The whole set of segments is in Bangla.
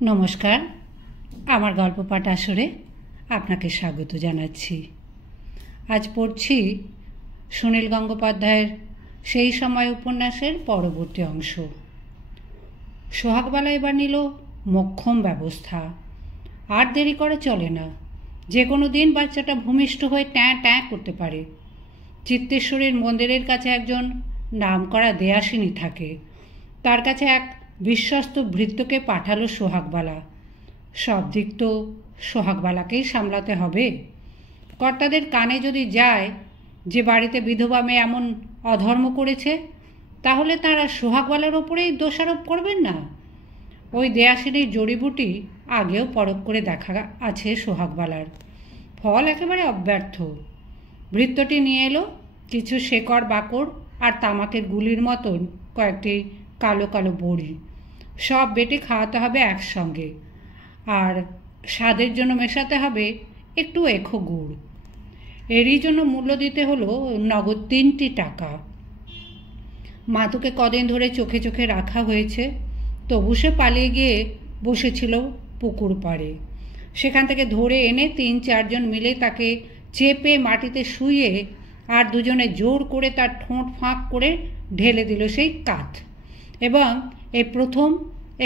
নমস্কার, আমার গল্প পাঠ আসরে আপনাকে স্বাগত জানাচ্ছি। আজ পড়ছি সুনীল গঙ্গোপাধ্যায়ের সেই সময় উপন্যাসের পরবর্তী অংশ। সোহাগবালা এবার নিল মোক্ষম ব্যবস্থা। আর দেরি করে চলে না। যে কোনো দিন বাচ্চাটা ভূমিষ্ঠ হয়ে ট্যাঁ ট্যাঁ করতে পারে। চিত্তেশ্বরীর মন্দিরের কাছে একজন নামকরা দেয়াসিনী থাকে। তার কাছে এক বিশ্বস্ত ভৃত্যকে পাঠালো সোহাগবালা। সব দিক তো সোহাগবালাকেই সামলাতে হবে। কর্তাদের কানে যদি যায় যে বাড়িতে বিধবা মেয়ে এমন অধর্ম করেছে, তাহলে তাঁরা সোহাগবালার ওপরেই দোষারোপ করবেন না? ওই দেয়াসিনীর জড়িবুটি আগেও পরখ করে দেখা আছে সোহাগবালার। ফল একেবারে অব্যর্থ। ভৃত্যটি নিয়ে এলো কিছু শেকড় বাকড় আর তামাকের গুলির মতন কয়েকটি কালো কালো বড়ি। সব বেটে খাওয়াতে হবে একসঙ্গে, আর স্বাদের জন্য মেশাতে হবে একটু এখো গুড়। এরই জন্য মূল্য দিতে হলো নগদ 3টি টাকা। মাতুকে কদিন ধরে চোখে চোখে রাখা হয়েছে, তবু সে পালিয়ে গিয়ে বসেছিল পুকুর পাড়ে। সেখান থেকে ধরে এনে 3-4 জন মিলে তাকে চেপে মাটিতে শুইয়ে আর দুজনে জোর করে তার ঠোঁট ফাঁক করে ঢেলে দিল সেই কাঠ। এবং এই প্রথম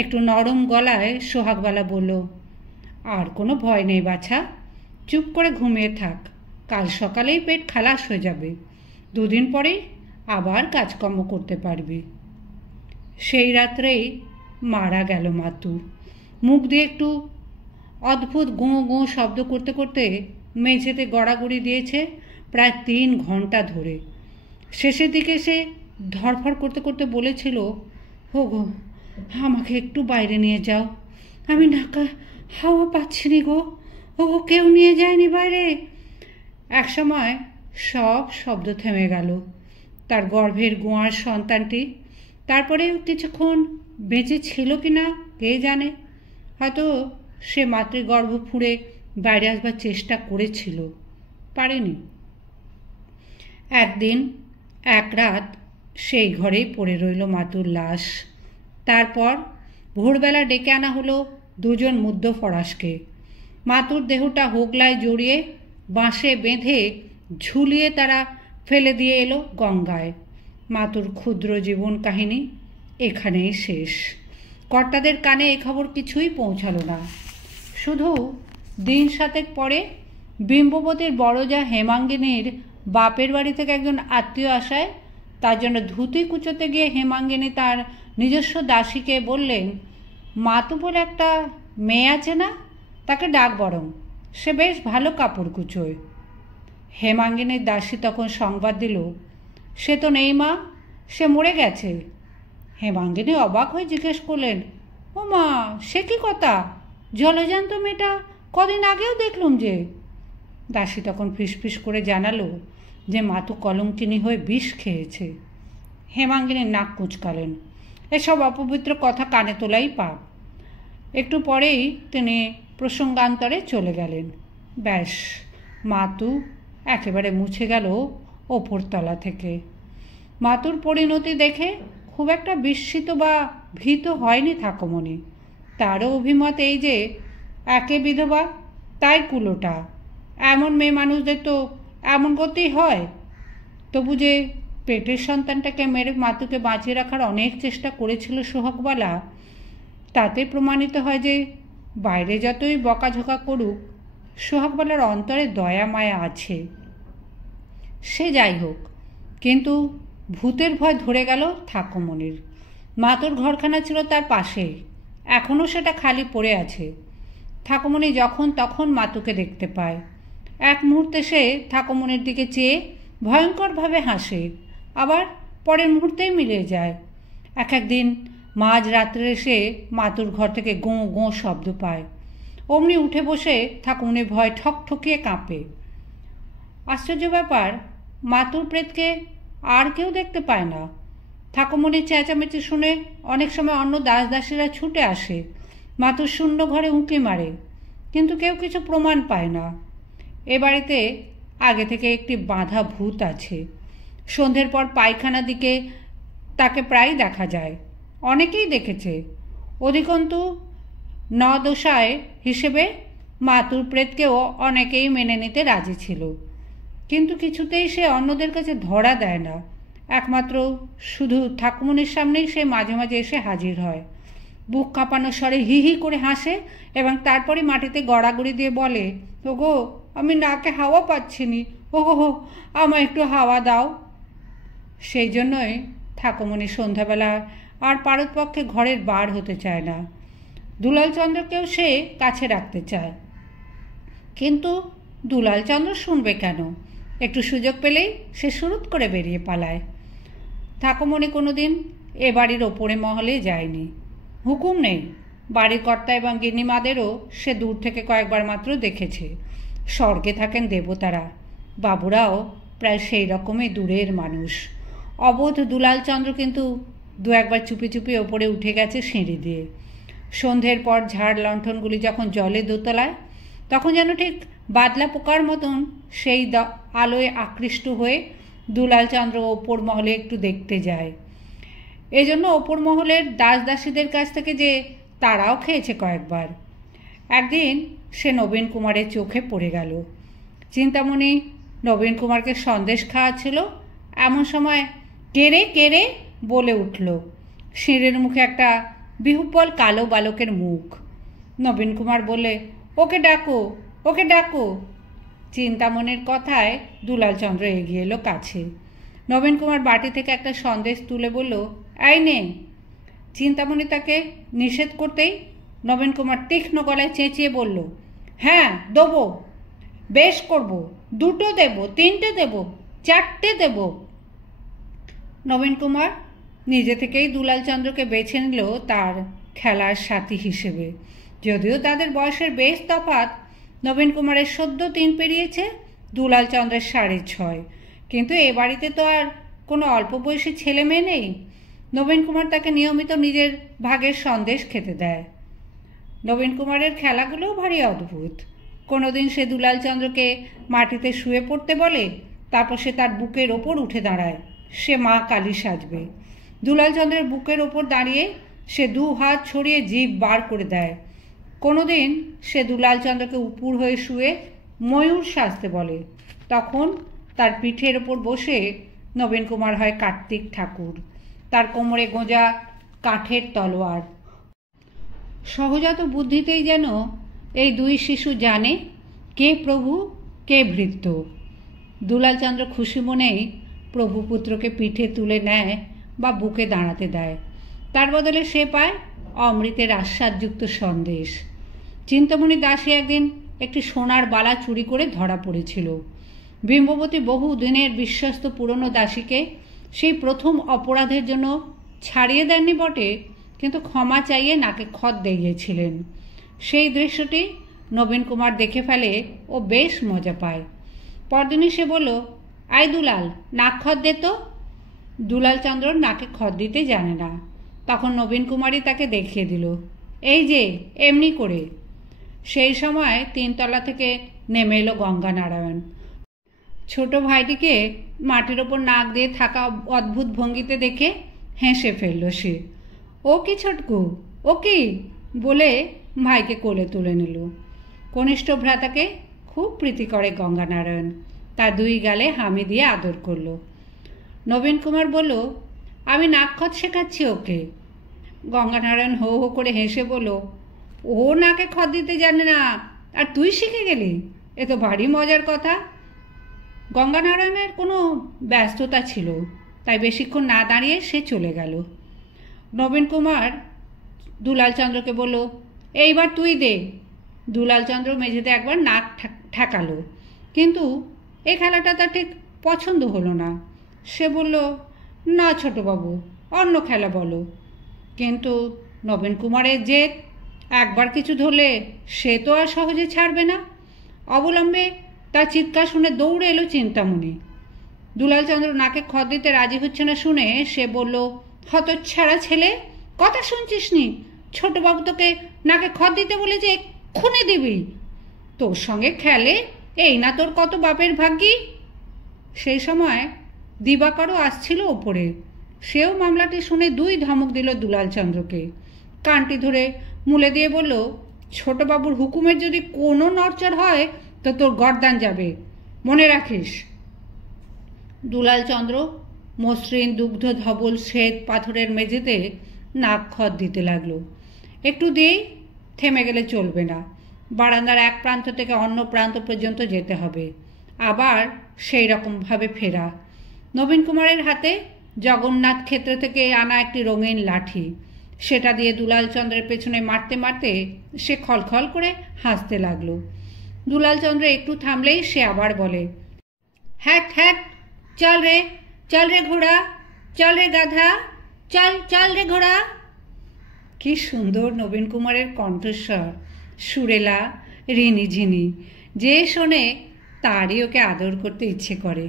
একটু নরম গলায় সোহাগবালা বলল, আর কোনো ভয় নেই বাছা, চুপ করে ঘুমিয়ে থাক। কাল সকালেই পেট খালাস হয়ে যাবে। 2 দিন পরেই আবার কাজকর্ম করতে পারবি। সেই রাত্রেই মারা গেল মাতু। মুখ দিয়ে একটু অদ্ভুত গোঁ গোঁ শব্দ করতে করতে মেঝেতে গড়াগড়ি দিয়েছে প্রায় 3 ঘন্টা ধরে। শেষের দিকে সে ধরফর করতে করতে বলেছিল, ও গো, আমাকে একটু বাইরে নিয়ে যাও, আমি নাকা হাওয়া পাচ্ছি নি গো। ও গো, কেউ নিয়ে যায়নি বাইরে? একসময় সব শব্দ থেমে গেল। তার গর্ভের গোয়ার সন্তানটি তারপরে কিছুক্ষণ বেঁচে ছিল কি না কে জানে। হয়তো সে মাতৃগর্ভ ফুঁড়ে বাইরে আসবার চেষ্টা করেছিল, পারেনি। একদিন এক রাত সেই ঘরেই পড়ে রইল মাতুর লাশ। তারপর ভোরবেলা ডেকে আনা হলো 2 জন মুদ্দ ফরাসকে। মাতুর দেহটা হোগলায় জড়িয়ে বাঁশে বেঁধে ঝুলিয়ে তারা ফেলে দিয়ে এলো গঙ্গায়। মাতুর ক্ষুদ্র জীবন কাহিনী এখানেই শেষ। কর্তাদের কানে এ খবর কিছুই পৌঁছালো না। শুধু 7 পরে বিম্ববতীর বড়জা হেমাঙ্গিনীর বাপের বাড়ি থেকে একজন আত্মীয় আসায় তার জন্য ধুতি কুচোতে গিয়ে হেমাঙ্গিনী তার নিজস্ব দাসীকে বললেন, মাতু বলে একটা মেয়ে আছে না, তাকে ডাক বরং, সে বেশ ভালো কাপড় কুচোয়। হেমাঙ্গিনীর দাসী তখন সংবাদ দিল, সে তো নেই মা, সে মরে গেছে। হেমাঙ্গিনী অবাক হয়ে জিজ্ঞেস করলেন, ও মা, সে কি কথা? জলজান্ত মেয়েটা কদিন আগেও দেখলুম যে। দাসী তখন ফিসফিস করে জানালো যে মাতু কলঙ্কিনী হয়ে বিষ খেয়েছে। হেমাঙ্গিনীর নাক কুঁচকালেন। এসব অপবিত্র কথা কানে তোলাই পাপ। একটু পরেই তিনি প্রসঙ্গান্তরে চলে গেলেন। ব্যাস, মাতু একেবারে মুছে গেল ওপরতলা থেকে। মাতুর পরিণতি দেখে খুব একটা বিস্মিত বা ভীত হয়নি ঠাকুমণি। তারও অভিমত এই যে একে বিধবা তাই কুলোটা। এমন মেয়ে মানুষদের তো এমন করতেই হয়। তবু যে পেটের সন্তানটাকে মেরে মাতুকে বাঁচিয়ে রাখার অনেক চেষ্টা করেছিল সোহাগবালা, তাতে প্রমাণিত হয় যে বাইরে যতই বকাঝোকা করুক, সোহাগবালার অন্তরে দয়া মায়া আছে। সে যাই হোক, কিন্তু ভূতের ভয় ধরে গেল ঠাকুমণির। মাতুর ঘরখানা ছিল তার পাশেই, এখনও সেটা খালি পড়ে আছে। ঠাকুমণি যখন তখন মাতুকে দেখতে পায়। এক মুহূর্তে সে ঠাকুমণির দিকে চেয়ে ভয়ঙ্করভাবে হাসে, আবার পরের মুহূর্তেই মিলে যায়। একদিন মাঝ রাত্রে সে মাতুর ঘর থেকে গোঁ গোঁ শব্দ পায়। অমনি উঠে বসে ঠাকুমণি ভয় ঠকঠকিয়ে কাঁপে। আশ্চর্য ব্যাপার, মাতুর প্রেতকে আর কেউ দেখতে পায় না। ঠাকুমণির চেঁচামেচি শুনে অনেক সময় অন্য দাস দাসীরা ছুটে আসে, মাতুর শূন্য ঘরে উঁকি মারে, কিন্তু কেউ কিছু প্রমাণ পায় না। এ বাড়িতে আগে থেকে একটি বাঁধা ভূত আছে। সন্ধ্যের পর পায়খানা দিকে তাকে প্রায় দেখা যায়, অনেকেই দেখেছে। অধিকন্তু নদশায় হিসেবে মাতুর প্রেতকেও অনেকেই মেনে নিতে রাজি ছিল, কিন্তু কিছুতেই সে অন্যদের কাছে ধরা দেয় না। একমাত্র শুধু ঠাকুমনির সামনেই সে মাঝে মাঝে এসে হাজির হয়, বুক কাঁপানো স্বরে হি হি করে হাসে এবং তারপরে মাটিতে গড়াগড়ি দিয়ে বলে, ওগো আমি নাকে হাওয়া পাচ্ছি নি, ওগো আমায় একটু হাওয়া দাও। সেই জন্যই ঠাকুমনি সন্ধ্যাবেলা আর পারতপক্ষে ঘরের বার হতে চায় না। দুলালচন্দ্রকেও সে কাছে রাখতে চায়, কিন্তু দুলালচন্দ্র শুনবে কেন? একটু সুযোগ পেলেই সে সুরুত করে বেরিয়ে পালায়। ঠাকুমনি কোনোদিন এ বাড়ির ওপরে মহলে যায়নি, হুকুম নেই। বাড়ির কর্তা এবং গিন্নিমাদেরও সে দূর থেকে কয়েকবার মাত্র দেখেছে। স্বর্গে থাকেন দেবতারা, বাবুরাও প্রায় সেই রকমই দূরের মানুষ। অবোধ দুলালচন্দ্র কিন্তু দু একবার চুপি চুপি ওপরে উঠে গেছে সিঁড়ি দিয়ে। সন্ধ্যের পর ঝাড় লণ্ঠনগুলি যখন জলে দোতলায়, তখন যেন ঠিক বাদলা পোকার মতন সেই আলোয় আকৃষ্ট হয়ে দুলালচন্দ্র ওপর মহলে একটু দেখতে যায়। এজন্য ওপর মহলের দাস দাসীদের কাছ থেকে যে তারাও খেয়েছে কয়েকবার। একদিন সে নবীন কুমারের চোখে পড়ে গেল। চিন্তামণি নবীন কুমারকে সন্দেশ খাওয়াচ্ছিল, এমন সময় কেড়ে কেড়ে বলে উঠল। সিঁড়ির মুখে একটা বিহুবল কালো বালকের মুখ। নবীন কুমার বলে, ওকে ডাকো, ওকে ডাকো। চিন্তামণির কথায় দুলালচন্দ্র এগিয়ে এলো কাছে। নবীন কুমার বাটি থেকে একটা সন্দেশ তুলে বলল, এই নে। চিন্তামণি তাকে নিষেধ করতেই নবীন কুমার তীক্ষ্ণ গলায় চেঁচিয়ে বলল, হ্যাঁ দেবো, বেশ করব, 2টো দেব, 3টে দেব, 4টে দেব। নবীন কুমার নিজে থেকেই দুলালচন্দ্রকে বেছে নিল তার খেলার সাথী হিসেবে। যদিও তাদের বয়সের বেশ তফাৎ, নবীন কুমারের সদ্য 3 পেরিয়েছে, দুলালচন্দ্রের 6.5, কিন্তু এ বাড়িতে তো আর কোনো অল্প বয়সী ছেলে মেয়ে নেই। নবীন কুমার তাকে নিয়মিত নিজের ভাগের সন্দেশ খেতে দেয়। নবীন কুমারের খেলাগুলোও ভারী অদ্ভুত। কোনোদিন সে দুলালচন্দ্রকে মাটিতে শুয়ে পড়তে বলে, তারপর সে তার বুকের ওপর উঠে দাঁড়ায়, সে মা কালী সাজবে। দুলালচন্দ্রের বুকের ওপর দাঁড়িয়ে সে 2 হাত ছড়িয়ে জিভ বার করে দেয়। কোনোদিন সে দুলালচন্দ্রকে উপুর হয়ে শুয়ে ময়ূর সাজতে বলে, তখন তার পিঠের ওপর বসে নবীন কুমার হয় কার্তিক ঠাকুর, তার কোমরে গোঁজা কাঠের তলোয়ার। সহজাত বুদ্ধিতেই যেন এই 2 শিশু জানে কে প্রভু কে ভৃত্য। দুলালচন্দ্র খুশি মনেই প্রভুপুত্রকে পিঠে তুলে নেয় বা বুকে দাঁড়াতে দেয়, তার বদলে সে পায় অমৃতের আস্বাদযুক্ত সন্দেশ। চিন্তামণি দাসী একদিন একটি সোনার বালা চুরি করে ধরা পড়েছিল। বিম্ববতী বহু দিনের বিশ্বস্ত পুরনো দাসীকে সেই প্রথম অপরাধের জন্য ছাড়িয়ে দেননি বটে, কিন্তু ক্ষমা চাইয়ে নাকে খত দিয়েছিলেন। সেই দৃশ্যটি নবীন কুমার দেখে ফেলে ও বেশ মজা পায়। পরদিনই সে বলল, আই দুলাল, নাক খত দে তো। দুলালচন্দ্র নাকে খত দিতে জানে না। তখন নবীন কুমারই তাকে দেখিয়ে দিল, এই যে এমনি করে। সেই সময় 3 তলা থেকে নেমে এলো গঙ্গানারায়ণ। ছোট ভাইটিকে মাটির ওপর নাক দিয়ে থাকা অদ্ভুত ভঙ্গিতে দেখে হেসে ফেলল সে। ও কি ছোটকু, ও কি বলে ভাইকে কোলে তুলে নিল। কনিষ্ঠ ভ্রাতাকে খুব প্রীতি করে গঙ্গানারায়ণ, তার 2 গালে হামি দিয়ে আদর করল। নবীন কুমার বলল, আমি নাকখত শেখাচ্ছি ওকে। গঙ্গানারায়ণ হো হো করে হেসে বলল, ও নাকে খত দিতে জানে না আর তুই শিখে গেলি, এ তো ভারী মজার কথা। গঙ্গানারায়ণের কোনো ব্যস্ততা ছিল, তাই বেশিক্ষণ না দাঁড়িয়ে সে চলে গেল। নবীন কুমার দুলালচন্দ্রকে বলল, এইবার তুই দে। দুলালচন্দ্র মেঝেতে একবার নাক ঠেকালো, কিন্তু এই খেলাটা তার ঠিক পছন্দ হলো না। সে বলল, না ছোটবাবু, অন্য খেলা বলো। কিন্তু নবীন কুমারের জেদ, একবার কিছু ধরলে সে তো আর সহজে ছাড়বে না। অবলম্বে তার চিৎকার শুনে দৌড়ে এলো চিন্তামণি। দুলালচন্দ্র নাকে খত দিতে রাজি হচ্ছে না শুনে সে বলল, হতচ্ছাড়া ছেলে, কথা শুনছিস নি? ছোটবাবু তোকে নাকে খত দিতে বলে যে এক্ষুনি দিবি। তোর সঙ্গে খেলে এই না তোর কত বাপের ভাগ্যি। সেই সময় দিবাকরও আসছিল ওপরে, সেও মামলাটি শুনে 2 ধমক দিল দুলালচন্দ্রকে। কানটি ধরে মুলে দিয়ে বলল, ছোটবাবুর হুকুমের যদি কোনো নড়চড় হয় তো তোর গর্দান যাবে, মনে রাখিস। দুলালচন্দ্র মসৃণ দুগ্ধ ধবল শ্বেত পাথরের মেঝেতে নাক খত দিতে লাগলো। একটু দিয়েই থেমে গেলে চলবে না, বারান্দার এক প্রান্ত থেকে অন্য প্রান্ত পর্যন্ত যেতে হবে, আবার সেই রকমভাবে ফেরা। নবীন কুমারের হাতে জগন্নাথ ক্ষেত্র থেকে আনা একটি রঙিন লাঠি, সেটা দিয়ে দুলালচন্দ্রের পেছনে মারতে মারতে সে খলখল করে হাসতে লাগলো। দুলালচন্দ্র একটু থামলেই সে আবার বলে, হ্যাট হ্যাট, চল রে ঘোড়া, চল রে গাধা, চল রে ঘোড়া। কি সুন্দর নবীন কুমারের কণ্ঠস্বর, সুরেলা রিনিঝিনি, যে শোনে তারই ওকে আদর করতে ইচ্ছে করে।